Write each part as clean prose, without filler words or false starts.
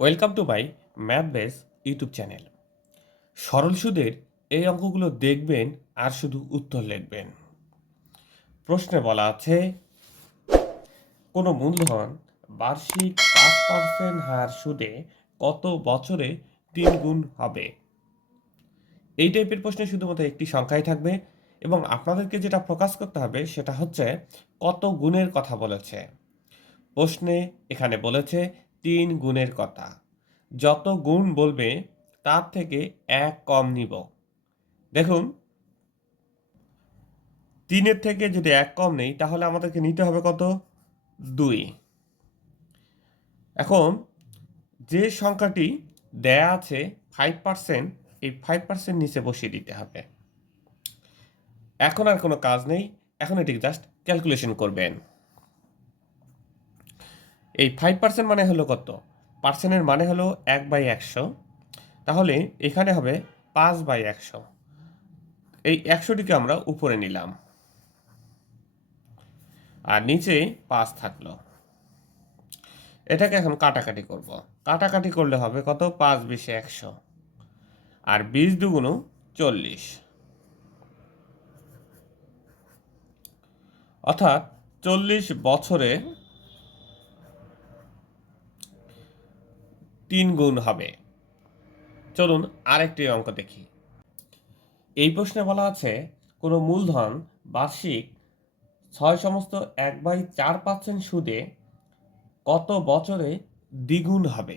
Welcome to my math base YouTube channel. সরল সুদের এই অঙ্কগুলো দেখবেন আর শুধু উত্তর লিখবেন। প্রশ্নে বলা আছে কোনো মূলধন বার্ষিক 5% হার সুদে কত বছরে 3 গুণ হবে। এই টাইপের প্রশ্নে শুধুমাত্র একটি সংখ্যাই থাকবে এবং আপনাদেরকে যেটা প্রকাশ করতে হবে সেটা হচ্ছে কত গুণের কথা বলেছে। প্রশ্নে এখানে বলেছে 3 গুণের কথা। যত গুণ বলবে তার থেকে 1 কম নিব। দেখুন, 3-এর থেকে যদি 1 কম নেই তাহলে আমাদেরকে নিতে হবে কত? 2। এখন যে সংখ্যাটি দেয়া আছে 5%, এই 5% নিচে বসিয়ে দিতে হবে। এখন আর কোনো কাজ নেই, এখন এটি জাস্ট ক্যালকুলেশন করবেন। এই 5% মানে হলো কত? পার্সেন্টের মানে হলো 1/100। তাহলে এখানে হবে 5/100। এই 100টিকে আমরা উপরে নিলাম আর নিচে 5 থাকলো। এটাকে এখন কাটাকাটি করব। কাটাকাটি করলে হবে কত? 5 × 20 = 100 আর 20 × 2 = 40। অর্থাৎ 40 বছরে 3 গুণ হবে। চলুন আরেকটি অঙ্ক দেখি। এই প্রশ্নে বলা আছে কোনো মূলধন বার্ষিক 6/1/4% সুদে কত বছরে দ্বিগুণ হবে।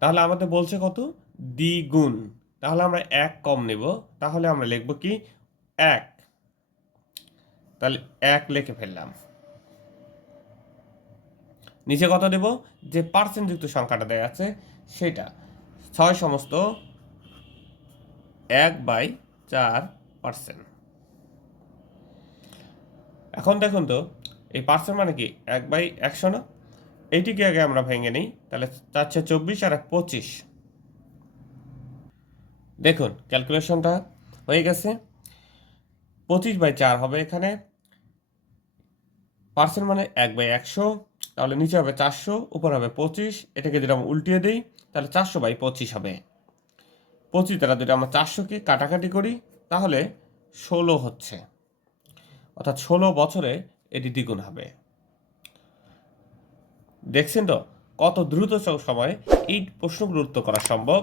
তাহলে আমাদের বলছে কত? দ্বিগুণ। তাহলে আমরা 1 কম নেব। তাহলে আমরা লিখব কি? 1। তাহলে 1 লিখে ফেললাম। নিচে কত দেব? যে পার্সেন্ট যুক্ত সংখ্যাটা দেয়া আছে সেটা 6/1/4%। এখন দেখুন তো, এই পার্সেন্ট মানে কি 1/100 না? এইটিকে আগে আমরা ভেঙে নিই। তাহলে 4 × 24 আর 25। দেখুন ক্যালকুলেশনটা হয়ে গেছে। 25/4 হবে এখানে। পার্সেন্ট মানে 1/100, তাহলে নিচে হবে 400, উপর হবে 25। এটাকে যদি আমরা উল্টিয়ে দিই তাহলে 400/25 হবে। 25 দ্বারা যদি আমরা 400কে কাটাকাটি করি তাহলে 16 হচ্ছে। অর্থাৎ 16 বছরে এটি দ্বিগুণ হবে। দেখছেন তো কত দ্রুত সময়ে এই প্রশ্নগুলোর উত্তর করা সম্ভব।